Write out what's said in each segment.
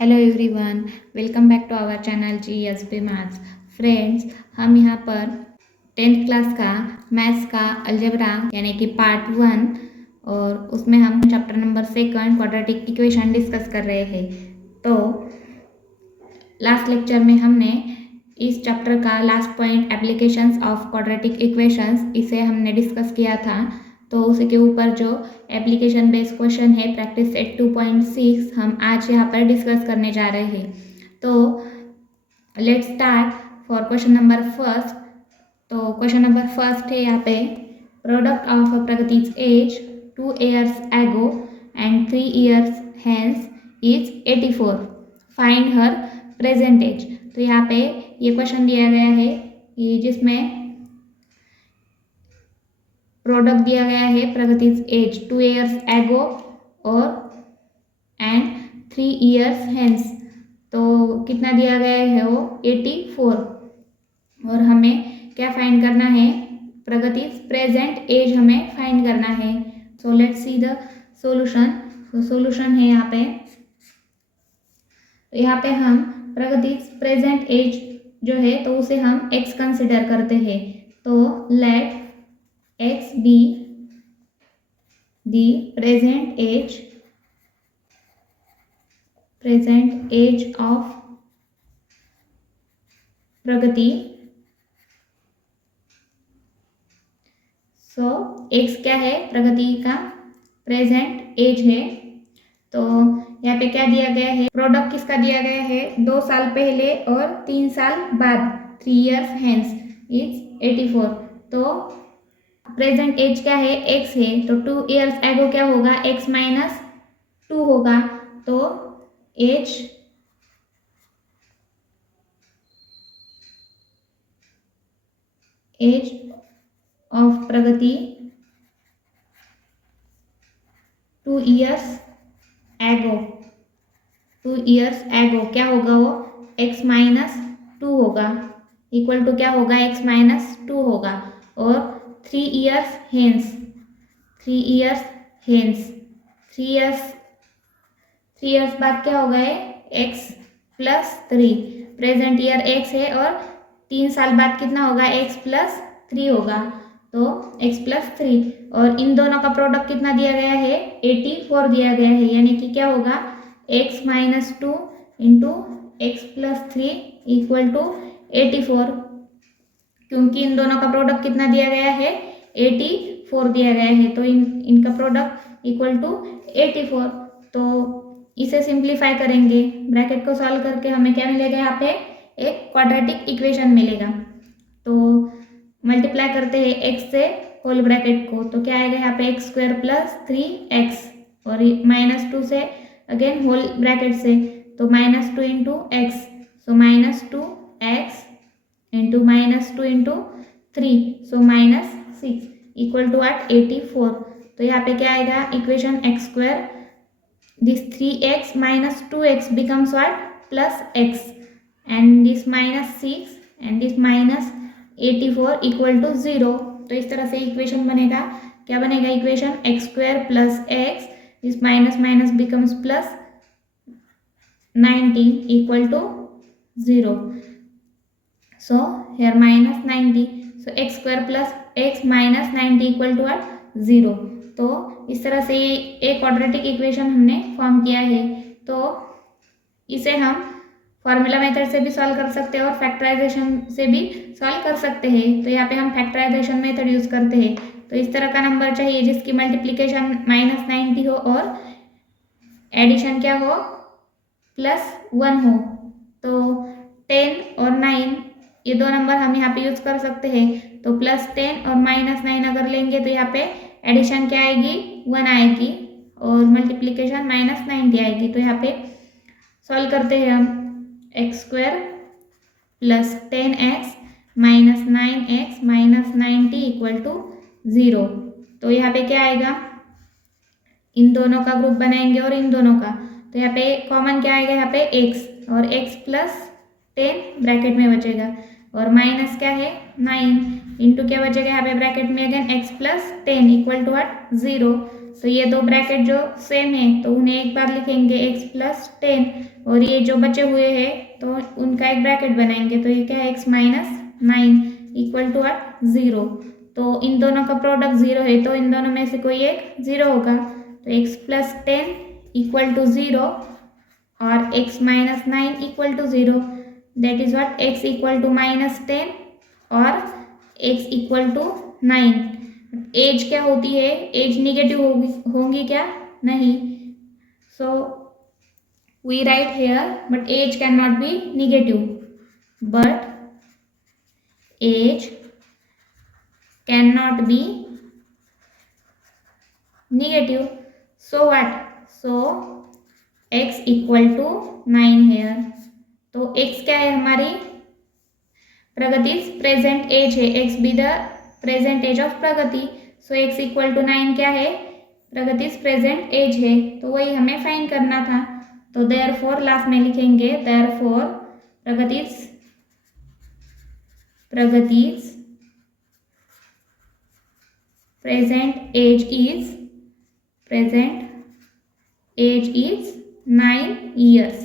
Hello everyone, welcome back to our channel GSP maths. Friends, हम यहाँ पर 10th class का मैथ्स का अलजेब्रा यानी कि पार्ट 1 और उसमें हम chapter number 2 quadratic equation discuss कर रहे हैं। तो लास्ट लेक्चर में हमने इस चैप्टर का last point applications of quadratic equations इसे हमने डिस्कस किया था। तो उसके ऊपर जो एप्लीकेशन बेस्ड क्वेश्चन है प्रैक्टिस सेट 2.6 हम आज यहाँ पर डिस्कस करने जा रहे हैं। तो let's start for question number first. तो क्वेश्चन नंबर फर्स्ट है यहाँ पे, product of Pragati's age 2 years ago and 3 years hence is 84, find her present age. तो यहाँ पे ये क्वेश्चन दिया गया है कि जिसमें प्रोडक्ट दिया गया है प्रगति's एज 2 years ago और एंड 3 years hence। तो कितना दिया गया है वो 84 और हमें क्या फाइंड करना है, प्रगति's प्रेजेंट एज हमें फाइंड करना है। So let's see the solution. तो सॉल्यूशन है यहाँ पे, तो यहाँ पे हम प्रगति's प्रेजेंट एज जो है तो उसे हम x कंसिडर करते हैं। तो let x be the present age of Pragati. So x क्या है, प्रगति का प्रेजेंट एज है। तो यहाँ पे क्या दिया गया है, प्रोडक्ट किसका दिया गया है, 2 साल पहले और 3 साल बाद, 3 years hence इज 84। तो प्रेजेंट एज क्या है, x है। तो 2 years ago क्या होगा, x माइनस 2 होगा। तो age of Pragati 2 years ago, 2 years ago क्या होगा वो, x माइनस 2 होगा, इक्वल टू क्या होगा, x माइनस 2 होगा। और 3 years hence, 3 years hence, 3 years बाद क्या होगा है, x plus 3। Present year x है और 3 साल बाद कितना होगा, x प्लस 3 होगा। तो x प्लस 3 और इन दोनों का प्रोडक्ट कितना दिया गया है, 84 दिया गया है। यानी कि क्या होगा, x minus 2 into x plus 3 equal to 84, क्योंकि इन दोनों का प्रोडक्ट कितना दिया गया है, 84 दिया गया है। तो इनका प्रोडक्ट इक्वल टू 84। तो इसे सिंप्लीफाई करेंगे, ब्रैकेट को सॉल्व करके हमें क्या मिलेगा, यहाँ पे एक क्वाड्रेटिक इक्वेशन मिलेगा। तो मल्टीप्लाई करते हैं x से होल ब्रैकेट को, तो क्या आएगा यहाँ पे x स्क्वायर प्लस 3x और माइनस 2 से अगेन होल ब्रैकेट से, तो minus 2 into x, so minus 2x into minus 2 into 3, so minus 6 equal to 84। तो यहाँ पे क्या आएगा, equation x square, this 3x minus 2x becomes what, plus x, and this minus 6 and this minus 84 equal to 0। तो इस तरह से equation बनेगा, क्या बनेगा, equation x square plus x, this minus minus becomes plus 90 equal to 0। so here minus 90, so x square plus x minus 90 equal to what, 0। तो इस तरह से एक क्वाड्रेटिक इक्वेशन हमने फॉर्म किया है। तो इसे हम फॉर्मूला मेथड से भी सॉल्व कर सकते हैं और फैक्टराइजेशन से भी सॉल्व कर सकते हैं। तो यहाँ पे हम फैक्टराइजेशन मेथड यूज करते हैं। तो इस तरह का नंबर चाहिए जिसकी मल्टीप्लिकेशन माइनस 90 हो और एडिशन क्या हो, प्लस 1 हो। तो 10 और 9 ये दो नंबर हम यहाँ पे यूज कर सकते हैं। तो प्लस 10 और माइनस 9 अगर लेंगे तो यहाँ पे एडिशन क्या आएगी, 1 आएगी और मल्टीप्लिकेशन माइनस 90 आएगी। तो यहाँ पे सॉल्व करते हैं हम, x square plus 10x minus 9x minus 90 equal to 0। तो यहाँ पे क्या आएगा, इन दोनों का ग्रुप बनाएंगे और इन दोनों का, तो यहाँ पे कॉमन क्या आएगा, यहाँ पे x और x प्लस 10 ब्रैकेट में बचेगा और माइनस क्या है 9 इंटू क्या बचेगा यहाँ पे ब्रैकेट में again x plus 10 equal to what, 0। तो ये दो ब्रैकेट जो सेम है तो उन्हें एक बार लिखेंगे x प्लस 10, और ये जो बचे हुए हैं तो उनका एक ब्रैकेट बनाएंगे, तो ये क्या है x माइनस 9 इक्वल टू 0। तो इन दोनों का प्रोडक्ट 0 है तो इन दोनों में से कोई एक 0 होगा, तो x प्लस 10 इक्वल टू 0 और x minus 9 equal to 0, that is what x equal to minus 10 और x इक्वल टू 9। एज क्या होती है, एज निगेटिव होंगी क्या, नहीं, so we write here but age can not be negative, but age can not be negative, so what, so x equal to 9 here. तो x क्या है हमारी, प्रगति's प्रेजेंट एज है, x be the present age of Pragati, so x equal to 9 क्या है, प्रगति's present age है, तो वही हमें फाइंड करना था। तो देयरफॉर लास्ट में लिखेंगे therefore Pragati's present age is 9 years.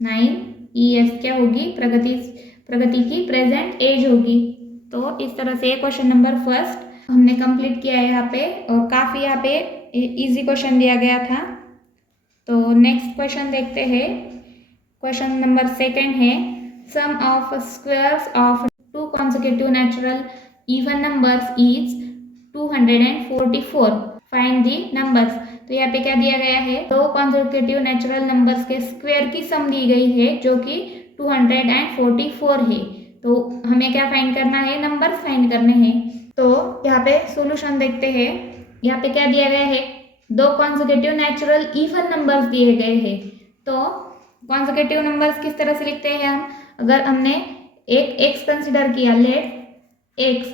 9 years क्या होगी, प्रगति की प्रेजेंट एज होगी। तो इस तरह से क्वेश्चन नंबर फर्स्ट हमने कंप्लीट किया है यहाँ पे, और काफ़ी यहाँ पे इजी क्वेश्चन दिया गया था। तो नेक्स्ट क्वेश्चन देखते हैं, क्वेश्चन नंबर सेकंड है sum of squares of 2 consecutive natural even numbers is 244, find the numbers. तो यहाँ पे क्या दिया गया है, 2 consecutive नेचुरल नंबर्स के स्क्वायर की सम दी गई है जो कि 244 है। तो हमें क्या फाइंड करना है, नंबर्स फाइंड करने हैं। तो यहाँ पे सॉल्यूशन देखते हैं, यहाँ पे क्या दिया गया है, 2 consecutive नेचुरल इवन नंबर्स दिए गए हैं। तो consecutive नंबर्स किस तरह से लिखते हैं हम, अगर हमने एक x कंसिडर किया, लेट x,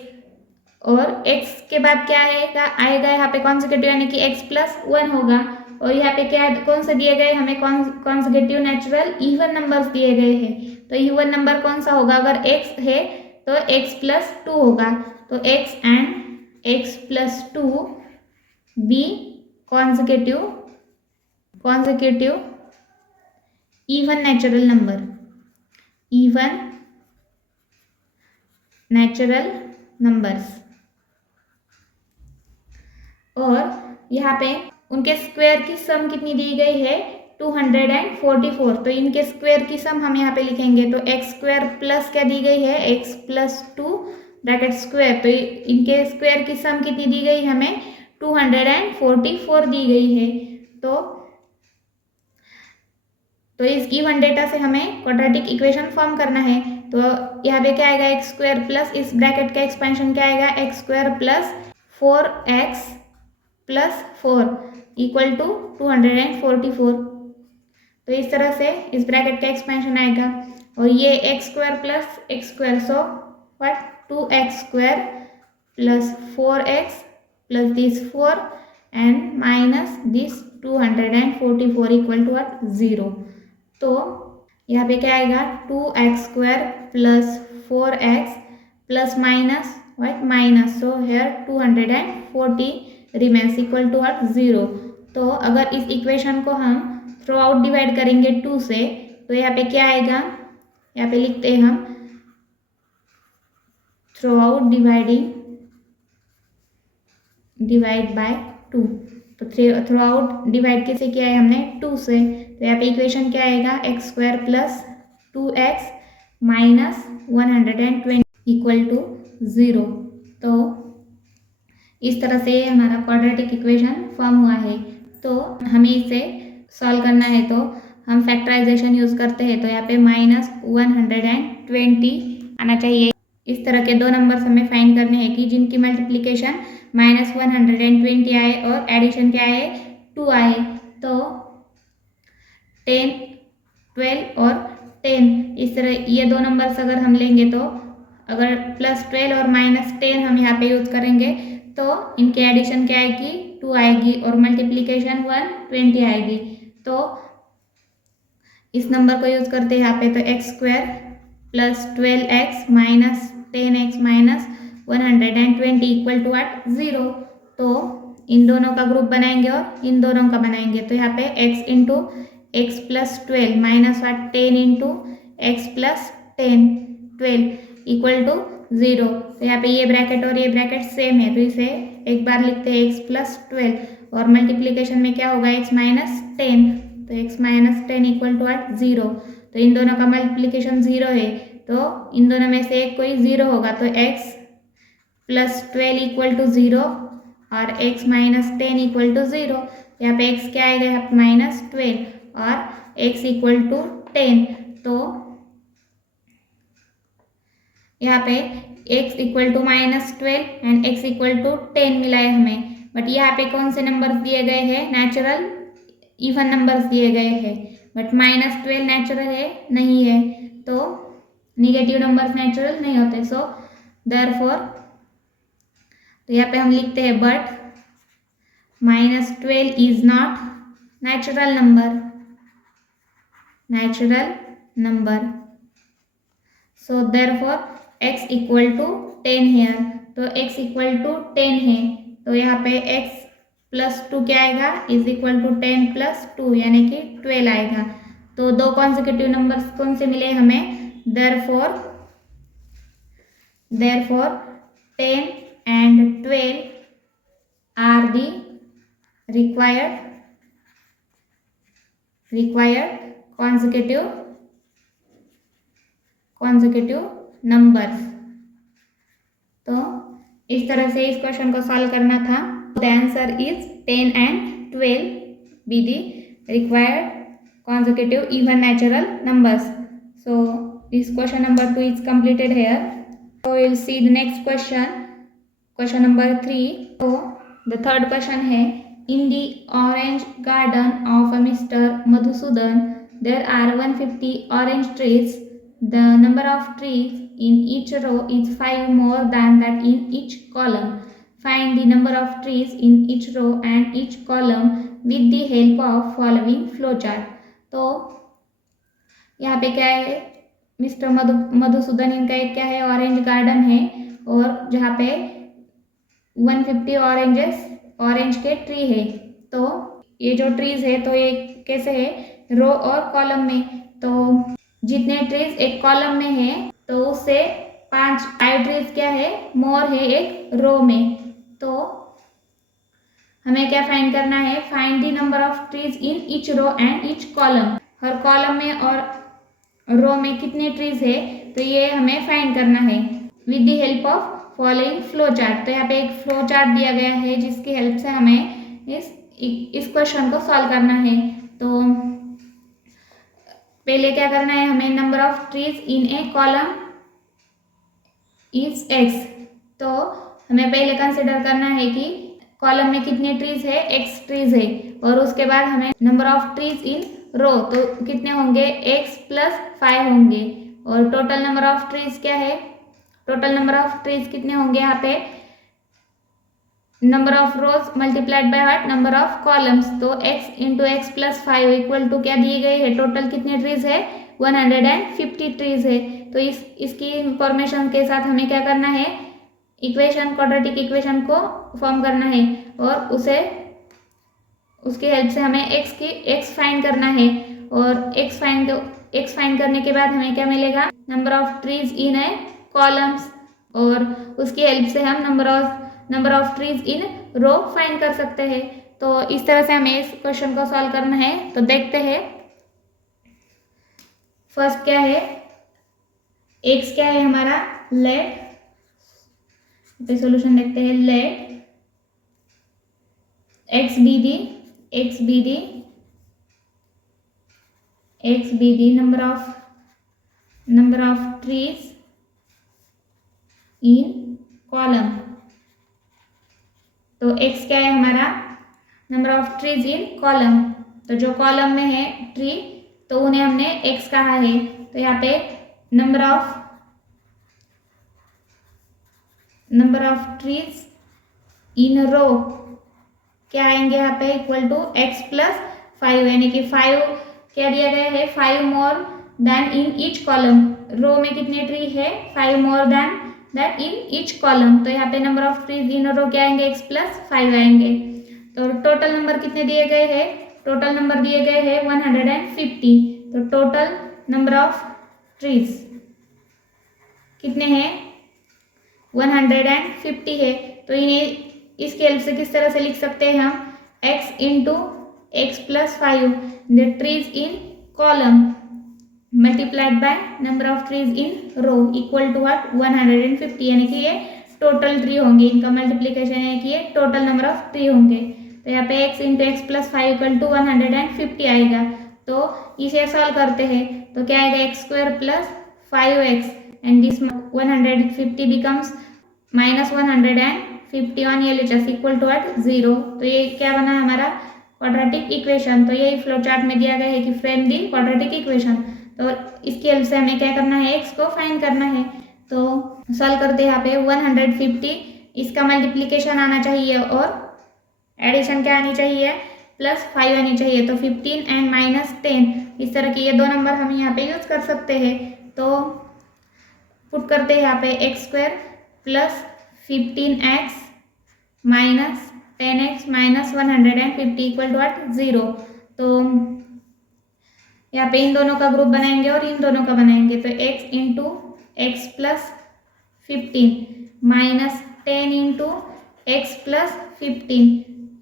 और x के बाद क्या आएगा यहाँ पे consecutive, यानी कि x प्लस 1 होगा, और यहाँ पे क्या कौन से दिए गए, हमें consecutive नेचुरल इवन नंबर्स दिए गए हैं। तो इवन नंबर कौन सा होगा, अगर x है तो x प्लस 2 होगा, तो x and x plus 2 be consecutive even natural numbers. और यहाँ पे उनके स्क्वायर की सम कितनी दी गई है, 244, तो इनके स्क्वायर की सम हम यहाँ पे लिखेंगे, तो एक्स स्क्वायर प्लस क्या दी गई है, एक्स प्लस 2 ब्रैकेट स्क्वायर, तो इनके स्क्वायर की सम कितनी दी गई हमें, 244 दी गई है। तो इस गिवन डेटा से हमें क्वाड्रेटिक इक्वेशन फॉर्म करना है। तो यहाँ पे क्या आएगा, एक्स स्क्वायर प्लस इस ब्रैकेट का एक्सपेंशन क्या आएगा, x square plus 4x plus 4 equal to 244। तो इस तरह से इस ब्रैकेट का एक्सपेंशन आएगा, और ये x square plus x square, so what 2x square plus 4x plus this 4 and minus this 244 equal to what 0। तो यहाँ पे क्या आएगा, 2x square plus 4x plus minus what minus, so here 240 remains equal to what 0। तो अगर इस equation को हम थ्रू आउट डिवाइड करेंगे 2 से, तो यहाँ पे क्या आएगा, यहाँ पे लिखते हैं हम थ्रू आउट डिवाइड बाय 2। तो थ्रू आउट डिवाइड कैसे किया है हमने, 2 से, तो यहाँ पे इक्वेशन क्या आएगा, x square plus 2x minus 120 equal to 0। तो इस तरह से हमारा क्वाड्रेटिक इक्वेशन फॉर्म हुआ है। तो हमें इसे सॉल्व करना है, तो हम फैक्टराइजेशन यूज़ करते हैं, तो यहाँ पे माइनस 120 आना चाहिए। इस तरह के 2 नंबर्स हमें फाइंड करने हैं कि जिनकी मल्टीप्लिकेशन माइनस 120 आए और एडिशन क्या आए, 2 आए। तो 10, 12 और 10, इस तरह ये 2 नंबर्स अगर हम लेंगे, तो अगर प्लस 12 और माइनस 10 हम यहाँ पे यूज़ करेंगे, तो इनकी एडिशन क्या आएगी, 2 आएगी, और मल्टीप्लिकेशन 120 आएगी। तो इस नंबर को यूज़ करते हैं यहाँ पे, तो x square plus 12x minus 10x minus 120 equal to what 0। तो इन दोनों का ग्रुप बनाएंगे और इन दोनों का बनाएंगे। तो यहाँ पे x into x plus 12 minus 10 into x plus 10 12 equal to 0। तो यहाँ पे ये ब्रैकेट और ये ब्रैकेट सेम है, तो इसे एक बार लिखते हैं x प्लस 12 और मल्टीप्लीकेशन में क्या होगा x माइनस 10। तो x माइनस 10 इक्वल टू 0। तो इन दोनों का मल्टीप्लीकेशन 0 है, तो इन दोनों में से एक कोई 0 होगा, तो x प्लस 12 इक्वल टू 0 और x माइनस 10 इक्वल टू 0। यहाँ पे x क्या आएगा, यहाँ पे माइनस 12 और x इक्वल टू 10। तो यहाँ पे x equal to minus 12 and x equal to 10 मिला है हमें। बट यहाँ पे कौन से नंबर दिए गए हैं, नेचुरल इवन नंबर्स दिए गए हैं। बट माइनस 12 नेचुरल है नहीं है, तो निगेटिव नंबर्स नेचुरल नहीं होते। सो देयरफॉर तो यहाँ पे हम लिखते हैं but minus 12 is not natural number. So therefore x equal to 10 here. तो x इक्वल टू 10 है, तो यहाँ पे x प्लस 2 क्या आएगा, इज इक्वल टू 10 प्लस 2 यानी कि 12 आएगा। तो दो कॉन्सेक्यूटिव नंबर्स कौन से मिले हमें, therefore 10 and 12 are the required consecutive numbers। तो इस तरह से इस क्वेश्चन को सॉल्व करना था। The answer is 10 and 12 be the required consecutive even natural numbers। So this question number 2 is completed here। So we will see the next question number 3। So the third question है, in the orange garden of Mr. Madhusudan there are 150 orange trees। The number of trees in each row is 5 more than that in each column। Find the number of trees in each row and each column with the help of following flowchart। तो यहाँ पे क्या है, mister Madhusudan इनका एक क्या है, orange garden है और जहाँ पे 150 ऑरेंज के ट्री है। तो ये जो ट्रीज है तो ये कैसे है, रो और कॉलम में। तो जितने ट्रीज एक कॉलम में है तो उससे 5 ट्रीज क्या है, मोर है एक रो में। तो हमें क्या फाइंड करना है, find the number of trees in each row and each column. हर कॉलम में और रो में कितने ट्रीज है, तो ये हमें फाइंड करना है with the help of following flow chart. तो यहाँ पे एक फ्लो चार्ट दिया गया है जिसकी हेल्प से हमें इस क्वेश्चन को सॉल्व करना है। तो पहले क्या करना है, हमें number of trees in a column is x। तो हमें पहले कंसिडर करना है कि कॉलम में कितने ट्रीज है, x ट्रीज है, और उसके बाद हमें नंबर ऑफ ट्रीज इन रो तो कितने होंगे, x प्लस 5 होंगे। और टोटल नंबर ऑफ ट्रीज क्या है, टोटल नंबर ऑफ ट्रीज कितने होंगे, यहाँ पे number of rows multiplied by what, number of columns. तो x into x plus 5 equal to क्या दिए गए है, टोटल कितने ट्रीज है, 150 ट्रीज है। तो इसकी इंफॉर्मेशन के साथ हमें क्या करना है, इक्वेशन क्वाड्रेटिक इक्वेशन को फॉर्म करना है और उसकी हेल्प से हमें x फाइंड करना है। और x फाइंड करने के बाद हमें क्या मिलेगा, number of trees in a columns, और उसकी हेल्प से हम number of trees in row find कर सकते हैं। तो इस तरह से हमें इस क्वेश्चन को सॉल्व करना है। तो देखते हैं फर्स्ट क्या है, x क्या है हमारा, लेट पे सॉल्यूशन देखते हैं, late x be the number of trees in column। तो x क्या है हमारा, number of trees in column. तो जो कॉलम में है ट्री तो उन्हें हमने x कहा है। तो यहाँ पे number of trees in row क्या आएंगे यहाँ पे, इक्वल टू x प्लस 5, यानी कि 5 क्या दिया गया है, 5 more than in each column. Row में कितने ट्री है, 5 more than that in each column. तो यहाँ पे number of trees in row क्या आएंगे, x प्लस 5 आएंगे। तो टोटल नंबर कितने दिए गए हैं, टोटल नंबर दिए गए हैं 150। तो टोटल नंबर ऑफ ट्रीज कितने हैं, 150 है। तो इन्हें इसके हेल्प से किस तरह से लिख सकते हैं हम, x into x plus 5 the trees in column multiplied by number of trees in row equal to what 150, यानी कि ये टोटल ट्री होंगे, इनका मल्टीप्लीकेशन है कि ये टोटल नंबर ऑफ ट्री होंगे। तो यहाँ पे x into x plus 5 equal to 150 आएगा। तो इसे सॉल्व करते हैं तो क्या आएगा, x square plus 5x and this 150 becomes minus 150 on LHS equal to what 0। तो ये क्या बना हमारा क्वाड्रेटिक इक्वेशन। तो यही फ्लो चार्ट में दिया गया है कि फ्रेम दी क्वाड्रेटिक इक्वेशन। तो इसकी हेल्प से हमें क्या करना है, x को फाइंड करना है। तो सॉल्व करते हैं यहाँ पे 150, इसका मल्टीप्लीकेशन आना चाहिए और एडिशन क्या आनी चाहिए, प्लस 5 आनी चाहिए। तो 15 एंड माइनस 10, इस तरह के ये दो नंबर हम यहाँ पे यूज कर सकते हैं। तो पुट करते हैं यहाँ पे x square plus 15x minus 10x minus 150 equal to what 0। तो यहाँ पे इन दोनों का ग्रुप बनाएंगे और इन दोनों का बनाएंगे। तो x into x plus 15 minus 10 into x plus 15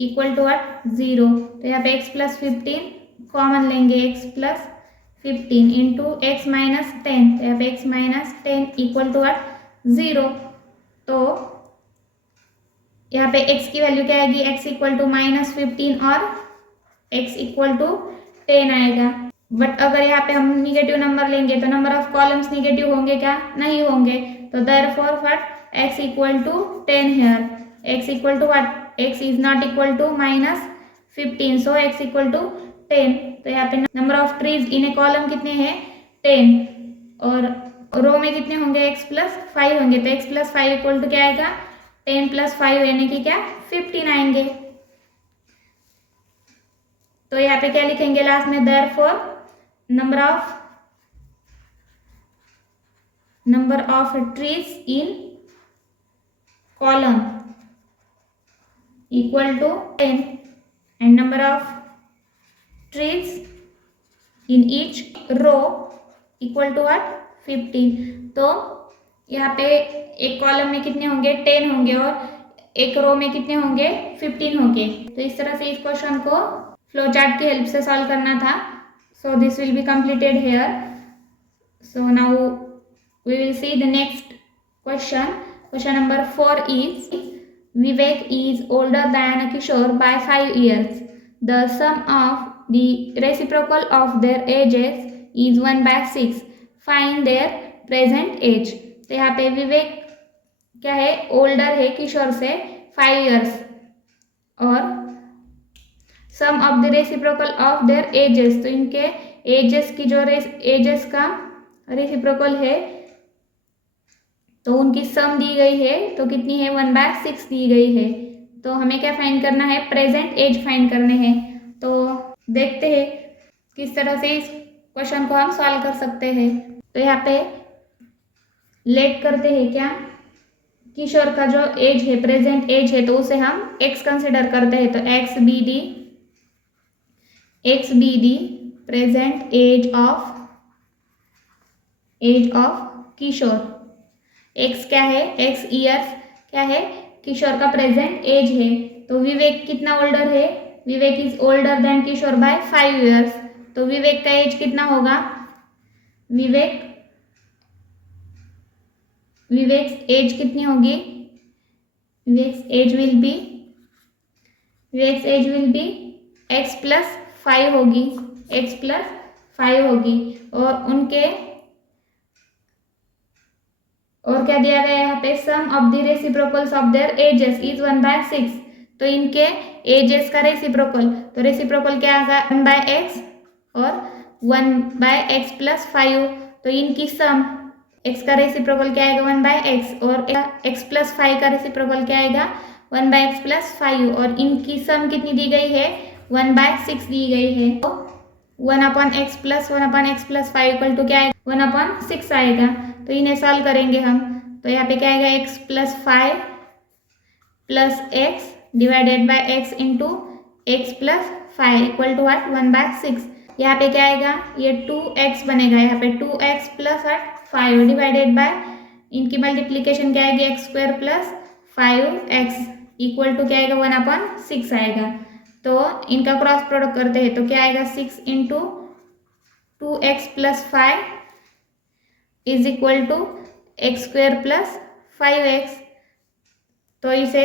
equal to what 0। तो यहाँ पे x प्लस 15 कॉमन लेंगे, x plus 15 into x minus 10, तो यहाँ पे x minus 10 equal to what 0। तो यहाँ पे x की वैल्यू क्या आएगी, x इक्वल टू माइनस 15 और x इक्वल टू 10 आएगा। बट अगर यहाँ पे हम निगेटिव नंबर लेंगे तो नंबर ऑफ कॉलम्स निगेटिव होंगे क्या, नहीं होंगे। तो therefore what x equal to 10 here, x equal to what, x is not equal to minus 15, so x equal to 10। तो यहाँ पे number of trees in a column कितने हैं 10 और रो में कितने होंगे x प्लस 5 होंगे। तो x प्लस 5 इक्वल टू क्या आएगा 10 प्लस 5 यानी कि क्या 15 आएंगे। तो यहाँ पे क्या लिखेंगे लास्ट में, therefore number of trees in column equal to 10 and number of trees in each row equal to what 15। तो यहाँ पे एक कॉलम में कितने होंगे 10 होंगे और एक रो में कितने होंगे 15 होंगे। तो इस तरह से इस क्वेश्चन को फ्लो चार्ट की हेल्प से सॉल्व करना था। So this will be completed here. So now we will see the next question. Question number 4 is Vivek is older than Kishore by 5 years. The sum of the reciprocal of their ages is 1/6. Find their present age. तो यहाँ पे विवेक क्या है, older है किशोर से 5 years और sum of the reciprocal of their ages, तो इनके एजेस की जो एजेस का रेसिप्रोकल है तो उनकी सम दी गई है। तो कितनी है 1/6 दी गई है। तो हमें क्या फाइंड करना है, प्रेजेंट एज फाइंड करने हैं। तो देखते हैं किस तरह से इस क्वेश्चन को हम सॉल्व कर सकते हैं। तो यहाँ पे लेट करते हैं क्या, किशोर का जो एज है प्रेजेंट एज है तो उसे हम x कंसिडर करते हैं। तो x be the present age of Kishore. x क्या है, x ईयर्स क्या है, किशोर का प्रेजेंट एज है। तो विवेक कितना ओल्डर है, Vivek is older than Kishore by 5 years। तो विवेक का एज कितना होगा, विवेक एज कितनी होगी, Vivek's age will be x plus 5 होगी, x प्लस 5 होगी। और उनके और क्या दिया गया है यहाँ पे, sum of the reciprocals of their ages is 1/6। तो इनके एजेस का रेसिप्रोकल, तो रेसिप्रोकल क्या आएगा 1/x और 1/x प्लस 5। तो इनकी सम x का रेसिप्रोकल क्या आएगा 1/x और x प्लस 5 का रेसिप्रोकल क्या आएगा 1/x प्लस 5 और इनकी सम कितनी दी गई है 1/6 दी गई है। तो 1/x plus 1/x plus 5 equal to क्या आएगा 1/6 आएगा। तो इन्हें सॉल्व करेंगे हम। तो यहाँ पे क्या आएगा x plus 5 plus x divided by x into x plus 5 equal to what 1/6। यहाँ पे क्या आएगा, ये 2x बनेगा, यहाँ पे 2x प्लस 5 डिवाइडेड बाय, इनकी मल्टीप्लीकेशन क्या आएगी, x² plus 5x equal to क्या आएगा 1/6 आएगा। तो इनका क्रॉस प्रोडक्ट करते हैं तो क्या आएगा 6 into 2x plus 5 is equal to x² plus 5x। तो इसे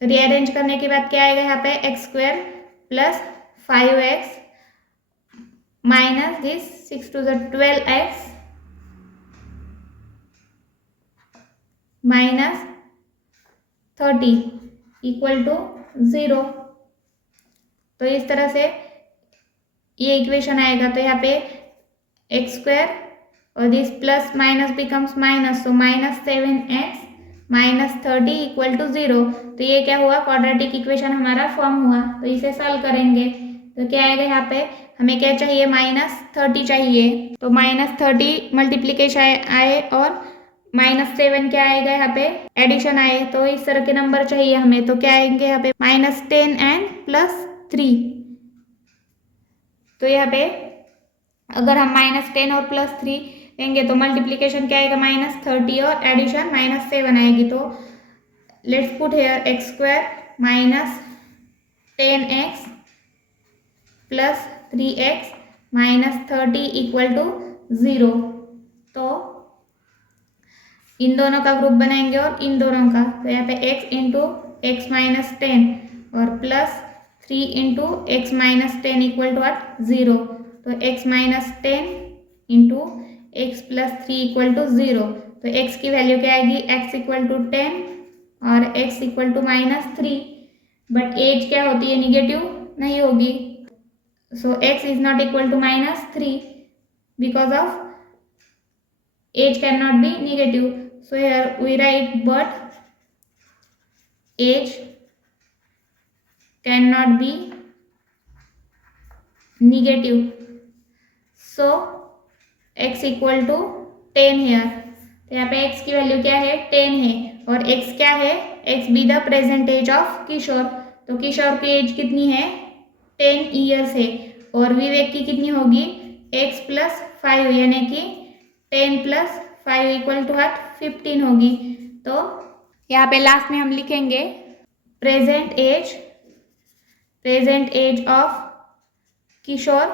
रीअरेंज करने के बाद क्या आएगा, यहाँ पे x² plus 5x minus this 6 to the 12x minus 30 equal to 0। तो इस तरह से ये इक्वेशन आएगा। तो यहाँ पे x² और this plus minus becomes minus, so -7x minus 30 equal to 0। तो ये क्या हुआ, क्वाड्रेटिक इक्वेशन हमारा फॉर्म हुआ। तो इसे सॉल्व करेंगे तो क्या आएगा, यहाँ पे हमें क्या चाहिए, -30 चाहिए। तो -30 मल्टीप्लीकेशन आए और -7 क्या आएगा, यहाँ पे एडिशन आए। तो इस तरह के नंबर चाहिए हमें। तो क्या आएंगे यहाँ पे -10 एंड +3। तो यहाँ पे अगर हम -10 और +3 लेंगे तो मल्टीप्लीकेशन क्या आएगा, -30 और एडिशन -7 आएगी। तो let's put here x² minus 10x plus 3x minus 30 equal to 0। तो इन दोनों का ग्रुप बनाएंगे और इन दोनों का। तो यहाँ पे x इंटू एक्स माइनस 10 और plus 3 into x minus 10 equal to 0। तो x minus 10 into x plus 3 equal to 0। तो x की वैल्यू क्या आएगी, x इक्वल टू 10 और x equal to -3। But age क्या होती है, निगेटिव नहीं होगी। So x is not equal to -3 because of age cannot be negative. So here we write but age cannot be negative. So x equal to 10 here. तो यहाँ पे x की value क्या है, 10 है। और x क्या है, x be the present age of किशोर। तो किशोर की एज कितनी है, 10 ईयर्स है। और विवेक की कितनी होगी, x प्लस 5 यानी कि 10 प्लस 5 इक्वल टू 15 होगी। तो यहाँ पे लास्ट में हम लिखेंगे present age of Kishore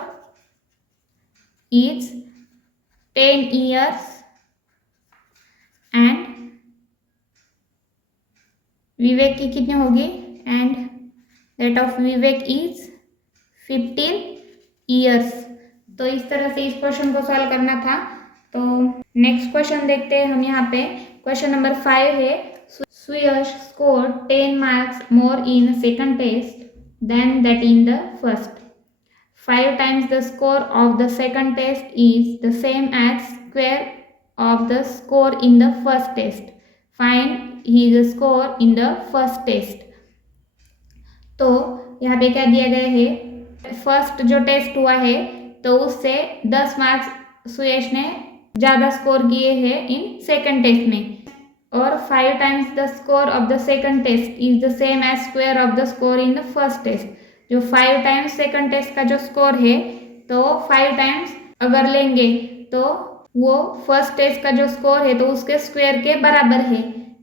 is 10 years and Vivek की कितनी होगी, and that of Vivek is 15 years. तो इस तरह से इस क्वेश्चन को सॉल्व करना था। तो नेक्स्ट क्वेश्चन देखते हैं हम। यहाँ पे क्वेश्चन नंबर 5 है, Suyash score 10 marks more in second test than that in the first. 5 times the score of the second test is the same as square of the score in the first test. Find his score in the first test. तो यहाँ पे क्या दिया गया है, first जो test हुआ है तो उससे 10 मार्क्स सुयश ने ज़्यादा स्कोर किए हैं इन सेकंड टेस्ट में। और 5 times the score of the second test is the same as square of the score in the first test. जो 5 टाइम्स सेकंड टेस्ट का जो स्कोर है तो 5 टाइम्स अगर लेंगे तो वो फर्स्ट टेस्ट का जो स्कोर है तो उसके स्क्वायर के बराबर है।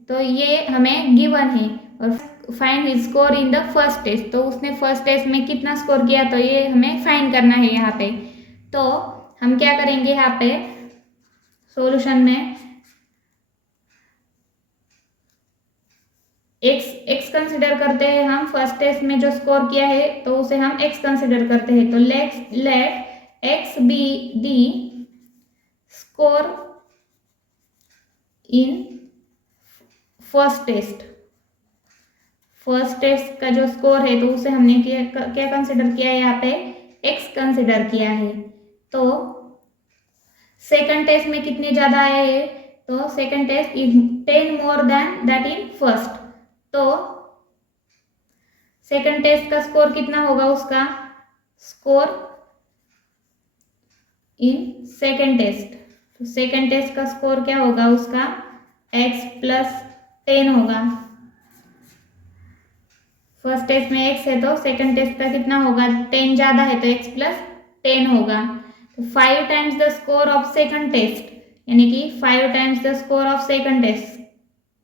तो ये हमें गिवन है। और find his score in the first test, तो उसने फर्स्ट टेस्ट में कितना स्कोर किया तो ये हमें फाइंड करना है यहाँ पे। तो हम क्या करेंगे, यहाँ पे सॉल्यूशन में x कंसिडर करते हैं हम। फर्स्ट टेस्ट में जो स्कोर किया है तो उसे हम x कंसिडर करते हैं। तो let x be the score in first test. First test का जो स्कोर है तो उसे हमने क्या कंसिडर किया है, यहाँ पे x कंसिडर किया है। तो सेकंड टेस्ट में कितने ज़्यादा आए हैं, तो second test is 10 more than that in first. तो सेकंड टेस्ट का स्कोर कितना होगा, उसका स्कोर इन सेकंड टेस्ट। तो सेकंड टेस्ट का स्कोर क्या होगा, उसका x प्लस 10 होगा। फर्स्ट टेस्ट में x है तो सेकंड टेस्ट का कितना होगा, 10 ज़्यादा है तो x प्लस 10 होगा। तो 5 times the score of second test, यानी कि 5 times the score of second test.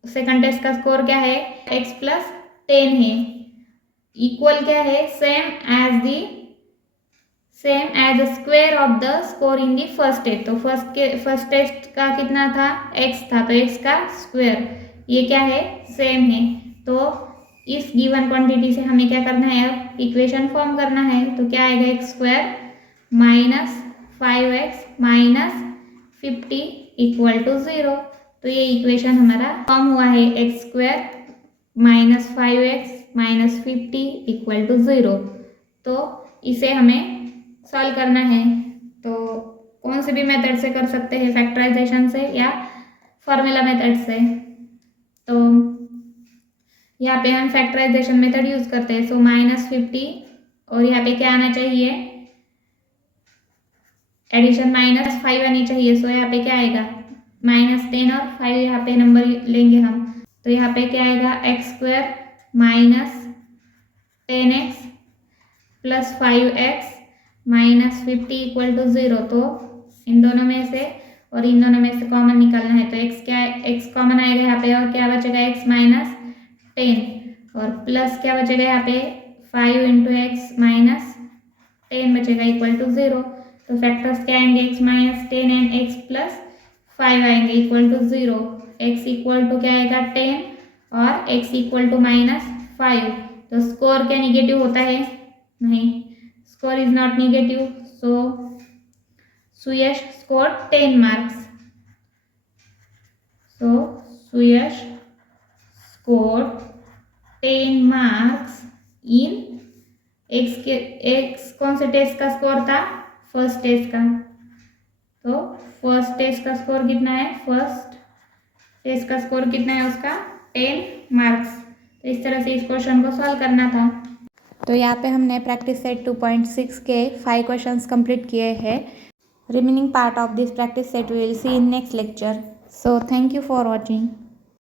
Second test का स्कोर क्या है, x प्लस 10 है। इक्वल क्या है, same as square of the score in the first test. तो फर्स्ट टेस्ट का कितना था, x था, तो x का स्क्वायर, ये क्या है, सेम है। तो इस गिवन क्वांटिटी से हमें क्या करना है, अब इक्वेशन फॉर्म करना है। तो क्या आएगा, x square minus 5x minus 50 equal to 0। तो ये इक्वेशन हमारा फॉर्म हुआ है, x square minus 5x minus 50 equal to 0। तो इसे हमें सॉल्व करना है। तो कौन से भी मेथड से कर सकते हैं, फैक्टराइजेशन से या फॉर्मूला मेथड से। तो यहाँ पे हम फैक्टराइजेशन मेथड यूज करते हैं। सो माइनस 50 और यहाँ पे क्या आना चाहिए, एडिशन माइनस 5 आनी चाहिए। सो यहाँ पे क्या आएगा, माइनस 10 और 5 यहाँ पे नंबर लेंगे हम। तो यहाँ पे क्या आएगा, x square minus 10x plus 5x minus 50 equal to 0। तो इन दोनों में से और इन दोनों में से कॉमन निकालना है। तो x क्या है, x कॉमन आएगा यहाँ पे और क्या बचेगा, x माइनस 10 और प्लस क्या बचेगा यहाँ पे 5 इंटू एक्स माइनस 10 बचेगा इक्वल टू 0। तो फैक्टर्स क्या आएंगे, x minus 10 and x plus 5 आएंगे equal to 0। x equal to क्या आएगा 10 और x इक्वल टू माइनस 5। तो स्कोर क्या निगेटिव होता है, नहीं, score is not negative. So Suyash score 10 marks. So Suyash scored 10 marks in x कौन से टेस्ट का स्कोर था, फर्स्ट टेस्ट का। तो फर्स्ट टेस्ट का स्कोर कितना है, फर्स्ट टेस्ट का स्कोर कितना है उसका 10 मार्क्स। तो इस तरह से इस क्वेश्चन को सॉल्व करना था। तो यहाँ पे हमने प्रैक्टिस सेट 2.6 के 5 क्वेश्चंस कंप्लीट किए हैं। Remaining part of this practice set we will see in next lecture. So thank you for watching.